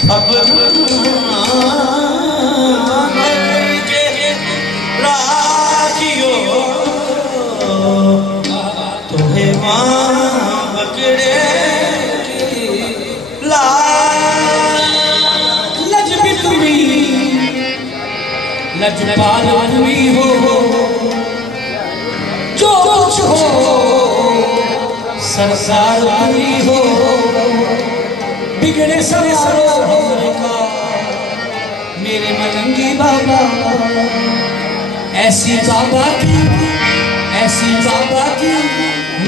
अब के राखियो तोहे मां बकड़े लज भी तुम्ही लजपाल तुम्ही हो जो कुछ हो सरकार तुम्ही हो बिगड़े सवारों का मेरे मलंगी बाबा ऐसी बाबा की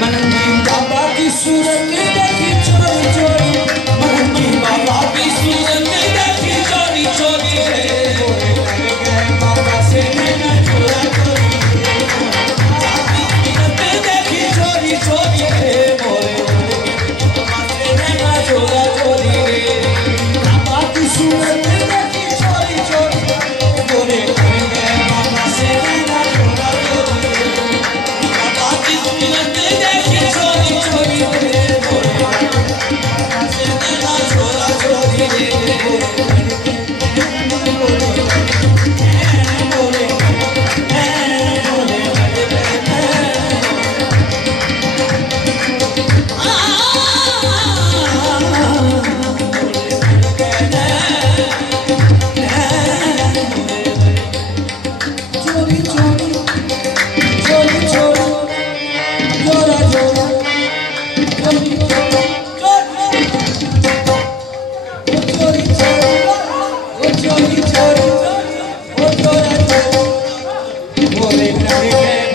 मलंगी बाबा की सूरत देखी चोरी चोरी मलंगी बाबा की सूरत देखी चोरी चोरी बाबा से मैंने चोरा चोरी देखी चोरी चोरी चोरा चोरी बाबा की सूरत देखी चोरी चोरी गोरे बाबा से मैंने चोरा चोरी बाबा की सूरत देखी चोरी चोरी गोरे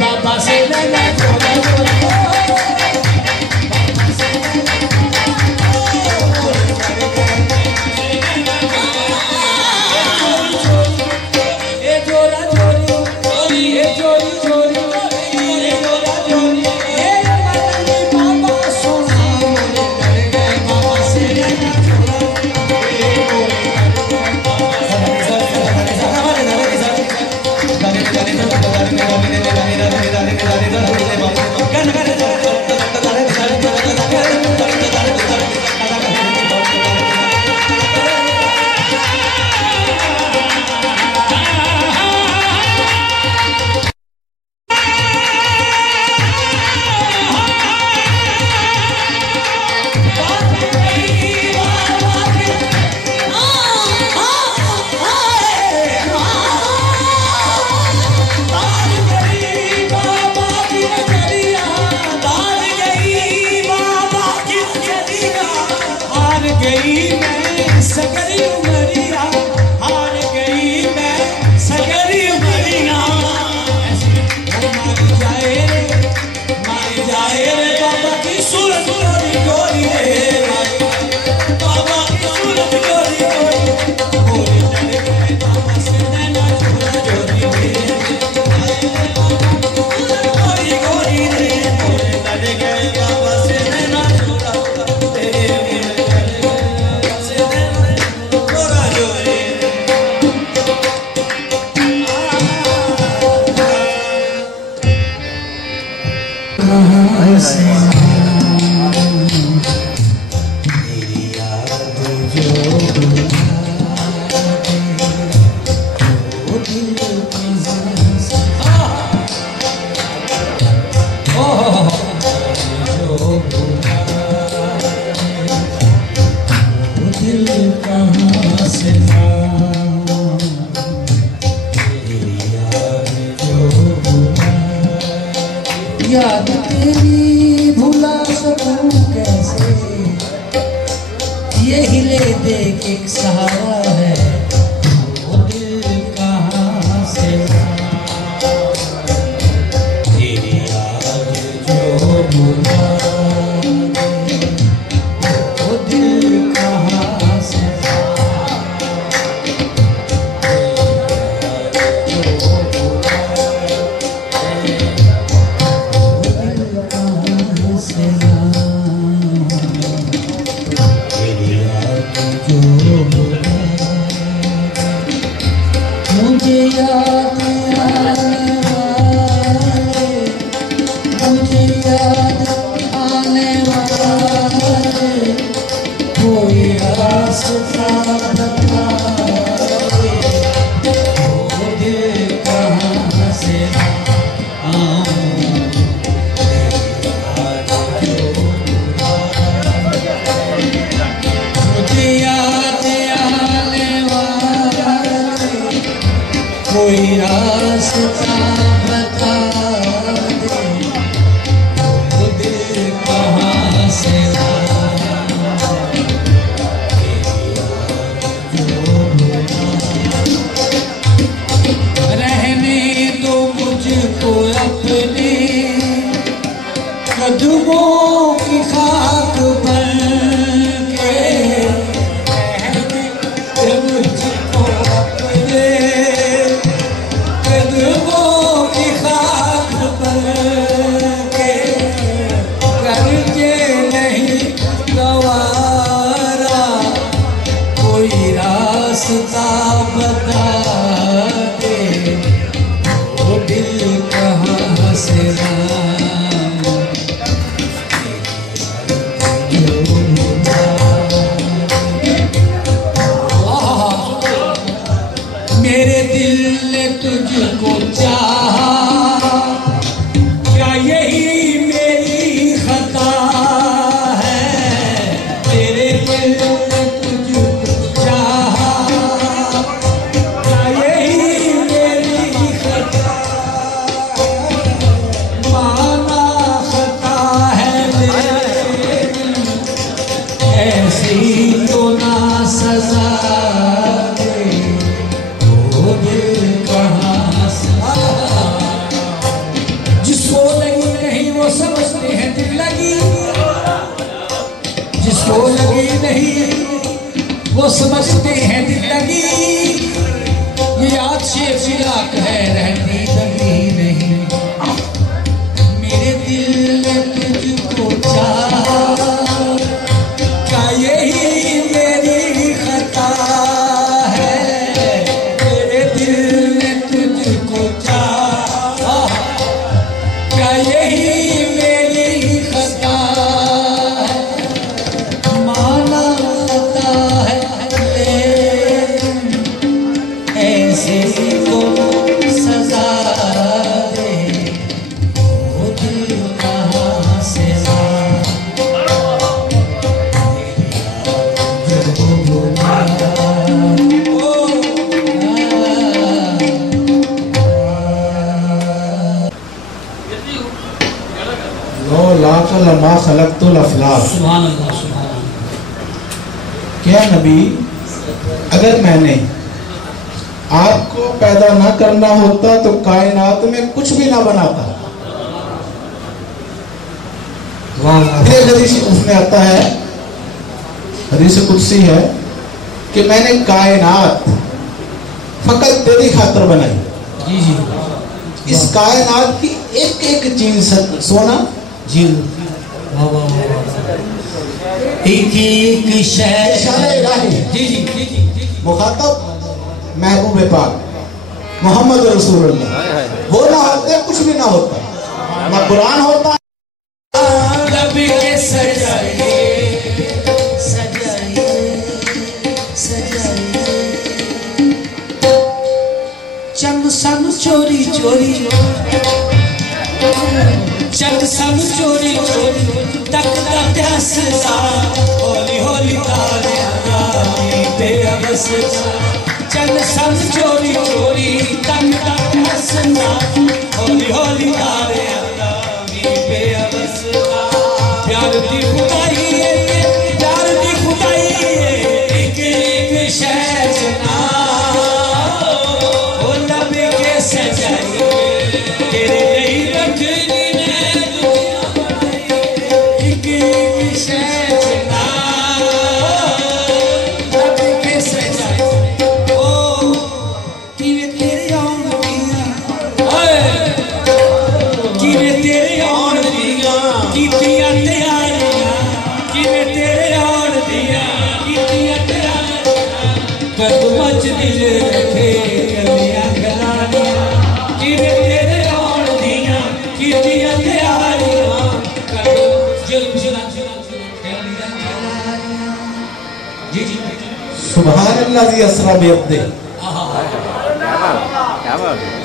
बाबा से मैंने चोरा चोरी याद तेरी भुला सकूं कैसे, ये हिले देख एक सहारा है वो दिल कहाँ से। तेरी याद जो भुला वो दिल कहाँ से। मुझे याद आने वाले कोई रास्ता रास्ता बता दे, वो दिल कहाँ से मेरे दिल ने तुझको चाहा, क्या यही मेरी खता है? तेरे दिल ने तुझको चाहा, क्या यही मेरी खता? माना खता है मेरे दिल, ऐसी तो ना सजा दे, वो दिल कहाँ से? जिसको लगी नहीं वो समझते हैं दिल लगी, जिसको लगी नहीं वो समझते हैं दिल लगी। ये याद से फिराक है रहती कभी नहीं, मेरे दिल ने तुझको चाहा, क्या यही मेरी खता है? मेरे दिल ने तुझको चाहा, क्या यही मेरी खता है? माना खता है लेकिन ऐसे को सजा दे, वो दिल कहाँ से लमा खलक़तुल अफ़लाक। सुभान अल्लाह, सुभान अल्लाह। क्या नबी, अगर मैंने आपको पैदा ना करना होता तो कायनात में कुछ भी ना बनाता। फिर हदीस उसमें आता है, हदीस कुदसी है कि मैंने कायनात फकत तेरी खातिर बनाई। जी जी। इस कायनात की एक एक चीज सोना जी, एक एक शय जी जी जी जी। मुखातब महबूब पाक मोहम्मद रसूलुल्लाह, वो ना होते कुछ भी ना होता, ना कुरान होता। लब के सजाइए सजाइए सजाइए, चंद सन चोरी चोरी, चंद सन चोरी चोरी तकदा प्यासा, होली होली तारे आगामी बेअबस। चंद सन चोरी चोरी तकदा प्यासा, होली होली तारे आगामी बेअबस। प्यार दी खुदाई है, प्यार दी खुदाई है, एक एक शय जना ओ लब के सजाइए, तेरे नहीं रखनी मैं दुनिया बनाई, एक एक शय जना लब के सजाइए। ओ किवे तेरे आउण दियां, किवे तेरे आउण दियां कीतियां तैयारियां, किवे तेरे आउण दियां कीतियां तैयारियां, कदमां च दिल रखे कलियां गलानियां, किवे तेरे आउण दियां कीतियां तैयारियां, कलियां गलानियां। जी जी। सुभानल्लाज़ी अस्रा बिअब्दिही,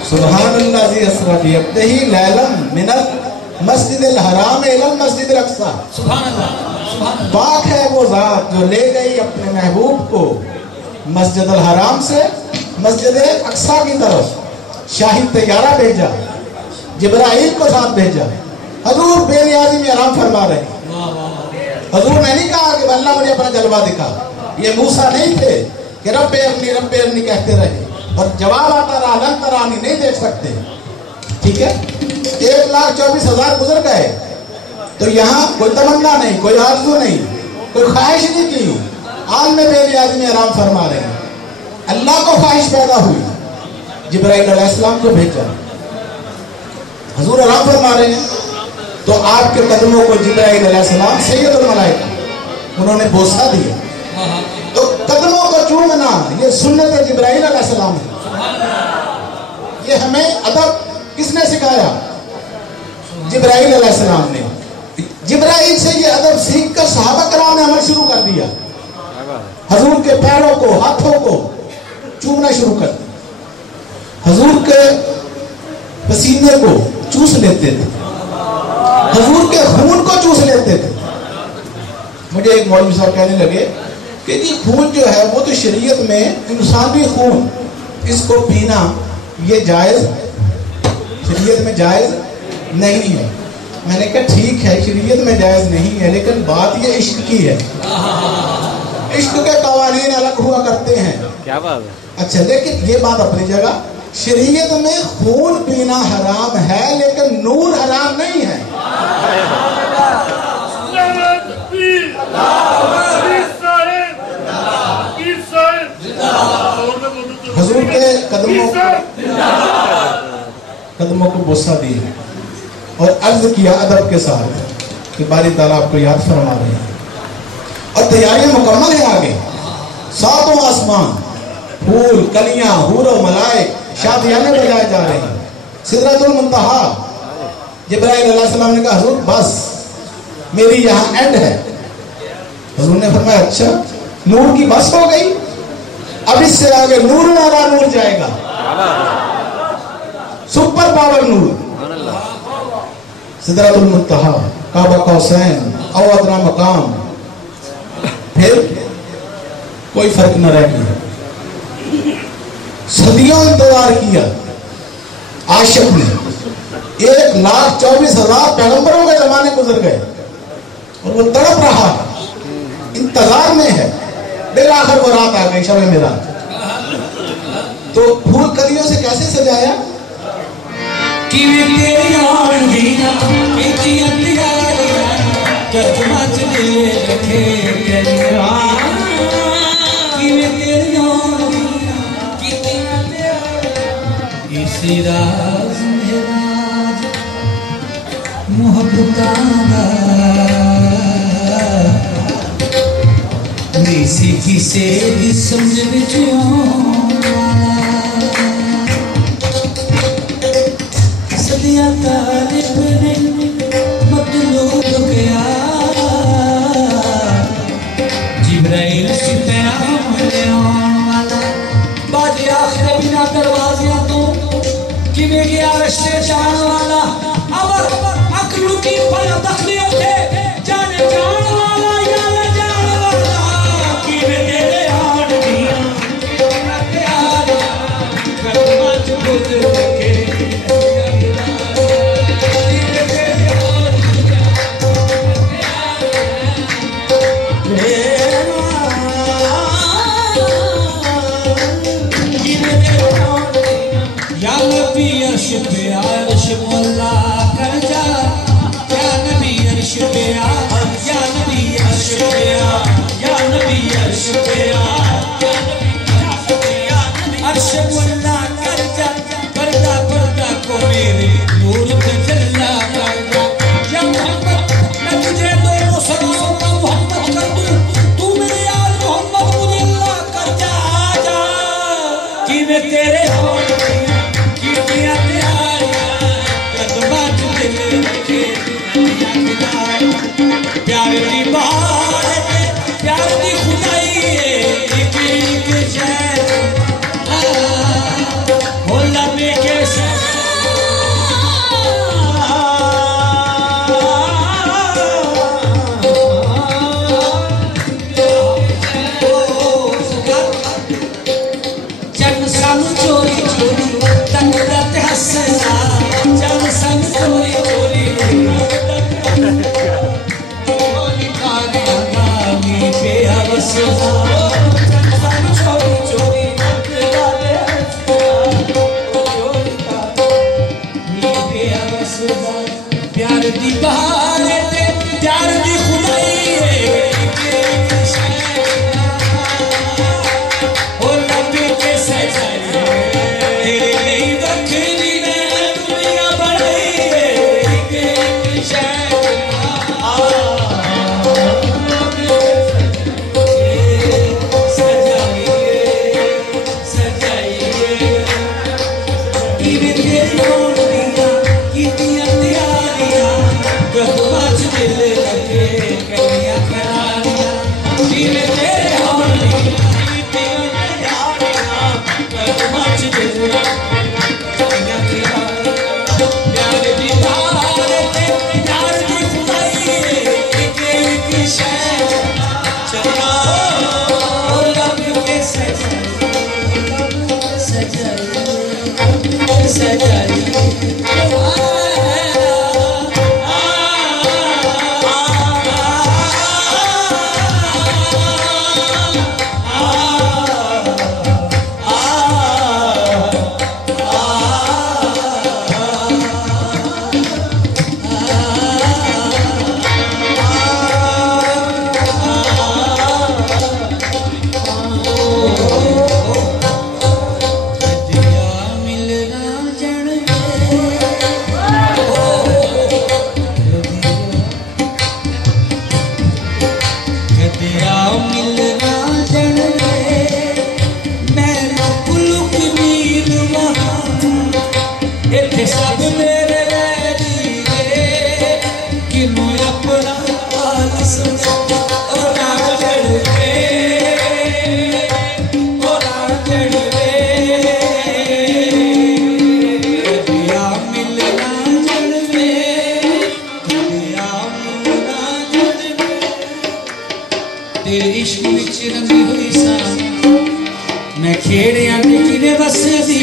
सुभानल्लाज़ी अस्रा बिअब्दिही लैलन मिनल मस्जिदिल हराम इलल मस्जिदिल अक़सा। सुभान अल्लाह, सुभान अल्लाह। पाक है वो जात जो ले गई अपने महबूब को मस्जिदुल हराम से मस्जिद अक़सा की तरफ। शाही तैयारा भेजा, जिब्राइल को साथ भेजा। हजूर बेनियाज़ी में आराम फरमा रहे। हजूर ने नहीं कहा कि अल्लाह मुझे अपना जलवा दिखा, ये मूसा नहीं थे कि रब्बे अपनी कहते रहे और जवाब आता रहा लन तरानी, नहीं देख सकते। ठीक है, 1,24,000 गुजर गए तो यहाँ कोई तमन्ना नहीं, कोई आरज़ू नहीं, कोई ख्वाहिश नहीं की। आलम बेनियाज़ी में आराम फरमा रहे हैं। अल्लाह को ख्वाहिश पैदा हुई, जिब्राइल अलैहिस्सलाम को भेजा, हजूर आराम फरमा रहे हैं तो आपके कदमों को जिब्राइल अलैहिस्सलाम सैयदुल मलाइका उन्होंने बोसा दिया। तो कदमों को चूमना ये सुन्नत जिब्राइल अलैहिस्सलाम है। ये हमें अदब किसने सिखाया? जिब्राइल अलैहिस्सलाम ने। जिब्राइल से ये अदब सीख कर सहाबा कराम ने अमल शुरू कर दिया। हजूर के पैरों को, हाथों को चूमना शुरू कर दिया। हजूर के पसीने को चूस लेते थे, हजूर के खून को चूस लेते थे। मुझे एक मौलवी साहब कहने लगे कि ये खून जो है वो तो शरीयत में इंसानी खून, इसको पीना ये जायज, शरीयत में जायज नहीं है। मैंने कहा ठीक है, शरीयत में जायज नहीं है, लेकिन बात ये इश्क की है। इश्क के कवानीन अलग हुआ करते हैं। क्या बात है? अच्छा, लेकिन ये बात अपनी जगह, शरीयत में खून पीना हराम है, लेकिन नूर हराम नहीं है। हजूर के कदमों को बुस्सा दी और अर्ज किया अदब के साथ कि बारी ताला आपको याद फरमा रहे हैं। और तैयारियां मुकम्मल है आगे, सातों आसमान, फूल, कलियां, हूर और मलाइक, शादियाने बजाए जा रहे हैं। सिदरतुल मुंतहा, जिब्राइल अलैहिस्सलाम ने कहा हुजूर बस मेरी यहाँ एंड है। हुजूर ने फरमाया अच्छा, नूर की बस हो गई, अब इससे आगे नूर वाला नूर जाएगा, सुपर पावर नूर। सिदरतुल मुंतहा, काबा कौसैन औ अदना मकाम, फिर कोई फर्क न रह गया। सदियों इंतजार किया आशिक ने, 1,24,000 पैगंबरों के जमाने गुजर गए और वो तड़प रहा है, इंतजार में है। फिर आखिर वो रात आ गई, शब मेराज। तो फूल कलियों से कैसे सजाया? कि तेरी आंधियां इतनी अंधियारियां कदमत दिल रखे कलियां, कि तेरी आंधियां कितनी अंधियारियां, इसी राज में राज मोहब्बत सी किसे दी समझ विच सदियां तारीफ ने मतलूब गया, जिब्राइल की पैगाम ले आने वाला बाजी आखिर बिना दरवाज़ियां तो कि मेरी आरश से जाने वाला अमर अक्ल की पल दखलियों से जाने जाने वाला चोरी सजाई सब मेरे वैरी वे किनू अपना हाल सुनो ओ नाम चढ़वे ओ नाम चढ़वे दिया मिलना चढ़वे दिया मिलना चढ़वे तेरे इश्क विच रंगी हुई सा मैं खेड़िया ने किने वसदी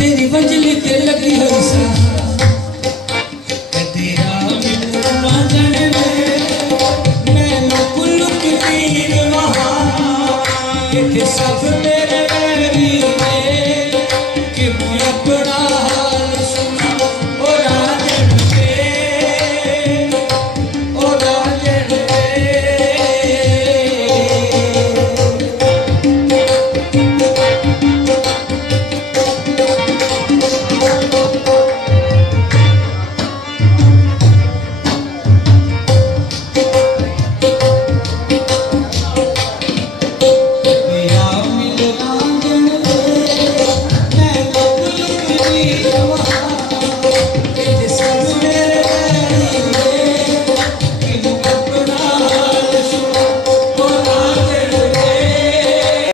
तेरी बजली ते लगी हुई सा तेरा मिलना चढ़वे मैं लुक लुक तीर वहाँ ये सब मेरे